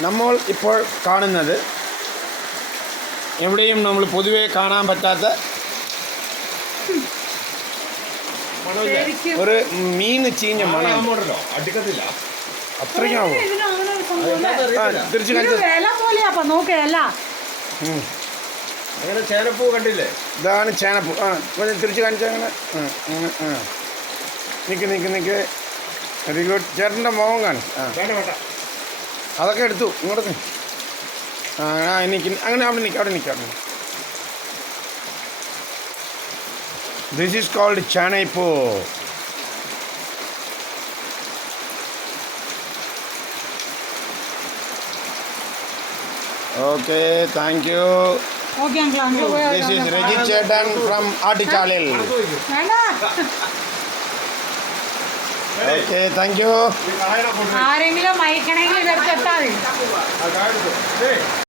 നമ്മൾ ഇപ്പോൾ കാണുന്നത് എവിടെയും നമ്മൾ പൊതുവെ കാണാൻ പറ്റാത്ത ഒരു മീൻ ചീഞ്ഞ മണം. അത്രയ്ക്കാവോ? തിരിച്ചു ചേനപ്പൂ കണ്ടില്ലേ? ഇതാണ് ചേനപ്പൂ. തിരിച്ച് കാണിച്ചാൽ അങ്ങനെ നിക്ക് വെരി ഗുഡ്. ചേട്ടൻ്റെ മുഖം കാണും. അതൊക്കെ എടുത്തു ഇങ്ങോട്ട്. എനിക്ക് അങ്ങനെ അവിടെ നിൽക്കാം. ദിസ് ഈസ് കോൾഡ് ചേനപ്പൂ. Okay, thank you. Okay, uncle. This is Reggie Chetan from Attichalil. Okay, thank you. ആരെങ്കിലും മയക്കണമെങ്കിൽ ഇതെടുത്തെത്താതെ